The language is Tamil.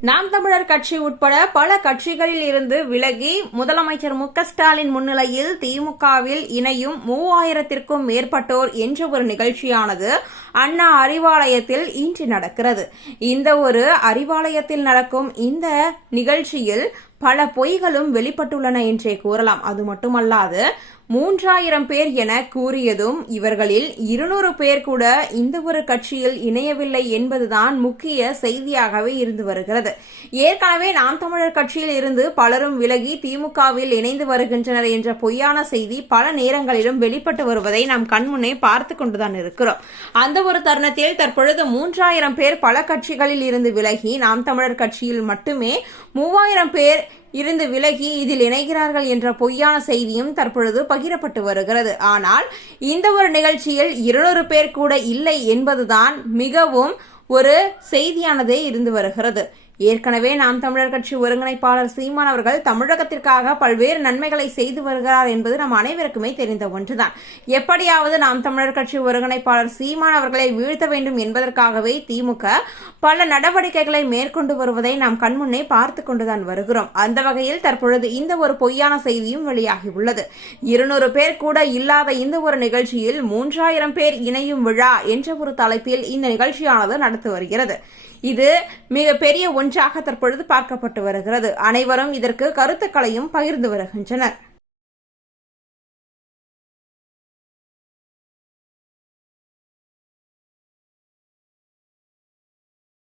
நாம் தமிழர் கட்சி உட்பட பல கட்சிகளில் இருந்து விலகி முதலமைச்சர் மு ஸ்டாலின் முன்னிலையில் திமுகவில் இணையும் மூவாயிரத்திற்கும் மேற்பட்டோர் என்ற ஒரு நிகழ்ச்சியானது அண்ணா அறிவாலயத்தில் இன்று நடக்கிறது. இந்த ஒரு அறிவாலயத்தில் நடக்கும் இந்த நிகழ்ச்சியில் பல பொய்களும் வெளிப்பட்டுள்ளன என்றே கூறலாம். அது மட்டுமல்லாது மூன்றாயிரம் பேர் என கூறியதும் இவர்களில் இருநூறு பேர் கூட இந்த ஒரு கட்சியில் இணையவில்லை என்பதுதான் முக்கிய செய்தியாகவே இருந்து வருகிறது. ஏற்கனவே நாம் தமிழர் கட்சியில் இருந்து பலரும் விலகி திமுகவில் இணைந்து வருகின்றனர் என்ற பொய்யான செய்தி பல நேரங்களிலும் வெளிப்பட்டு வருவதை நாம் கண்முன்னே பார்த்து கொண்டுதான் இருக்கிறோம். அந்த ஒரு தருணத்தில் தற்பொழுது மூன்றாயிரம் பேர் பல கட்சிகளில் இருந்து விலகி நாம் தமிழர் கட்சியில் மட்டுமே மூவாயிரம் பேர் இருந்து விலகி இதில் இணைகிறார்கள் என்ற பொய்யான செய்தியும் தற்பொழுது பகிரப்பட்டு வருகிறது. ஆனால் இந்த ஒரு நிகழ்ச்சியில் இருநூறு பேர் கூட இல்லை என்பதுதான் மிகவும் ஒரு செய்தியானதே இருந்து வருகிறது. ஏற்கனவே நாம் தமிழர் கட்சி ஒருங்கிணைப்பாளர் சீமான் அவர்கள் தமிழகத்திற்காக பல்வேறு நன்மைகளை செய்து வருகிறார் என்பது நம் அனைவருக்குமே தெரிந்த ஒன்றுதான். எப்படியாவது நாம் தமிழர் கட்சி ஒருங்கிணைப்பாளர் சீமான் அவர்களை வீழ்த்த வேண்டும் என்பதற்காகவே திமுக பல நடவடிக்கைகளை மேற்கொண்டு வருவதை நாம் கண்முன்னே பார்த்து கொண்டுதான் வருகிறோம். அந்த வகையில் தற்பொழுது இந்த ஒரு பொய்யான செய்தியும் வெளியாகியுள்ளது இருநூறு பேர் கூட இல்லாத இந்த ஒரு நிகழ்ச்சியில் மூன்றாயிரம் பேர் இணையும் விழா என்ற ஒரு தலைப்பில் இந்த நிகழ்ச்சியானது நடத்தி வருகிறது. இது மிக பெரிய ஒன்றாக தற்பொழுது பார்க்கப்பட்டு வருகிறது. அனைவரும் இதற்கு கருத்துக்களையும் பகிர்ந்து வருகின்றனர்.